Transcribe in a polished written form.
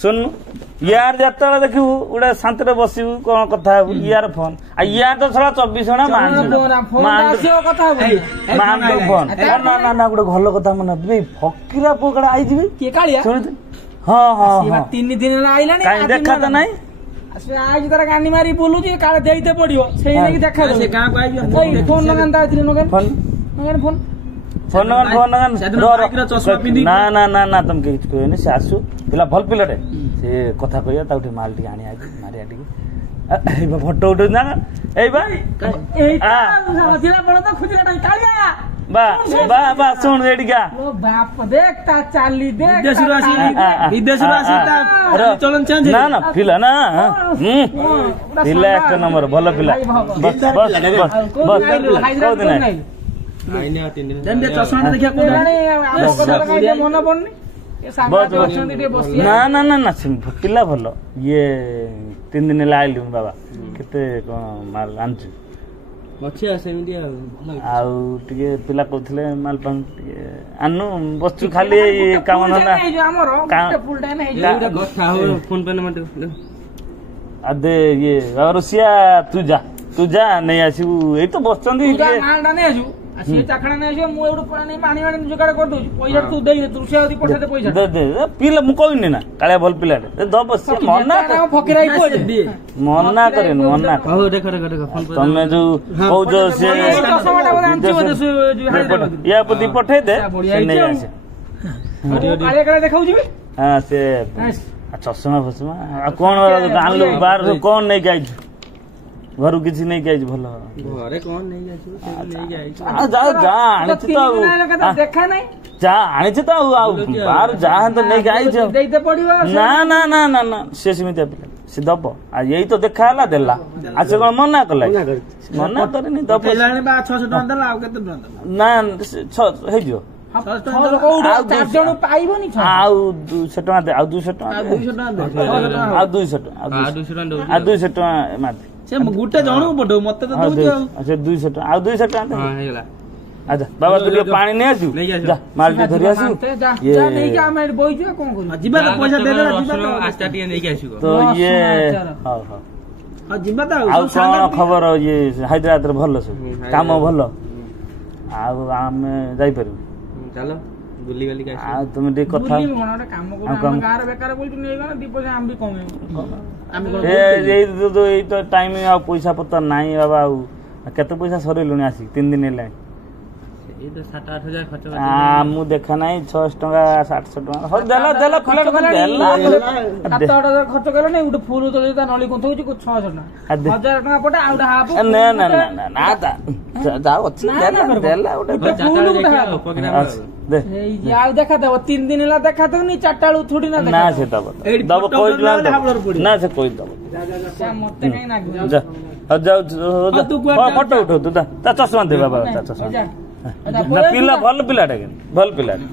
सुन यार जत देखू गोटे शांति बसबू कौन कथा यार फोन यार तो सारा 24 घंटा फोन ना ना गोटे भल कथा मन फकीरा पुआ कड़े आई हाँ हाँ हाँ 3 दिन कहीं देखा तो नहीं आज तार गानी मारी बोलुची काले देइते पड़ियो सेही लागि देखा से गां को आइयो फोन लगान ता नगन फोन फोन फोन ना ना ना ना तुम किछ कहनी से आसु पिला भल पिलाटे से कथा कहिया ता उठी माल टी आनी आइ मारिया टी ए फोटो उठ ना ए भाई ए जिला पड़ तो खुजरा टाई कालिया बा बा बा सुन रेडी क्या ओ बाप देख ता चाली देख विदेश रासी ता चलन चेंज ना ना पिला ना पिला एक नंबर भल पिला बस बस बस कौ दिन आइने 3 दिन जंदे चश्मा देखिया कोन आम कथा का मन पड़नी ए सामने अछंती टे बसी ना ना ना ना पिला भलो ये 3 दिन लाइलु बाबा केते माल आनछु मछिया सेमिदिया आउ टिके पिला कहथिले माल पान टिके आनु बस्तु खाली काम न ना हमरो फुल टाइम हे जे कथा हो फोन पे न मते अदे ये रुसिया तू जा नहीं आसीबू ए तो बसचंदी तू मांडा नहीं आजू आसी चाखणा नहीं आसी मु एडू पानी पानी वाणी जुगाड़ कर दउ पैसा तू देई रुसिया दी पठा दे पैसा दे दे पिला मु कहनी ना काले भल पिलाटे द बस मना फकीराई को मना करे मना हो देख फोन पे तमे जो कहू जो से या पति पठे दे नहीं आसे काले काले देखाउ जी हां से चश्मा फसमा कौन गान लोग बाहर कौन नहीं गाई घर किसी नहीं गाई भल घरे कौन नहीं गाई जा जा आनी तो देखा नहीं जा आनी तो बाहर जा तो नहीं गाई देते पड़ियो ना ना ना ना ना से समिति से दब आ यही तो देखा हला देला आ से कोन मना करला मना करे नहीं दब पेलाने बा 600 टका देला आ केते टका ना 6 हे जो जन पाइबनी आउ 200 टका दे आउ 200 टका आ 200 टका दे आउ 200 टका आ 200 टका मार से गुटे जणो पडो मते तो दउ अच्छा 200 टका आ 200 टका दे हां हेला आजा बाबा तू पानी नहीं आसु जा माल के धरि आसु ये जा नहीं के हम बोई जो कोन करू जिबा तो पैसा दे दे जिबा तो आस्ता टिया नहीं के आसु तो ये हां हां हां जिबा तो आ कोन खबर ये हैदराबाद रे भलो सब काम भलो आ हम जाई परु चलो गुल्ली वाली का आ तुम दे कथा गुल्ली मनोटा काम को हम गार बेकार बोल तू नहीं गना दी पैसा हम भी कमे हम ए ये तो टाइम आ पैसा पत्ता नाही बाबा आ केते पैसा सरेलुनी आसी 3 दिन हेला ये तो 7-8 हजार खर्च कर मु देखा नहीं 600 टका 700 टका हो देला देला प्लेट देला 7-8 हजार खर्च कर नहीं उठे फूल तो जेता नली कोन होची को 600 टका 1000 टका पटे आउडा हाफ ना ना ना ना ना जाओ अच्छी देला उठे दे यार देखा दे 3 दिन ला देखा तो नहीं 4 टाळू थोड़ी ना देखा ना से दब कोई ना से कोई दब जा मते कहीं ना जा जाओ फोटो उठो तू ता चश्मा दे बाबा चश्मा ना पिला भल पिलाटे भल पिलाटे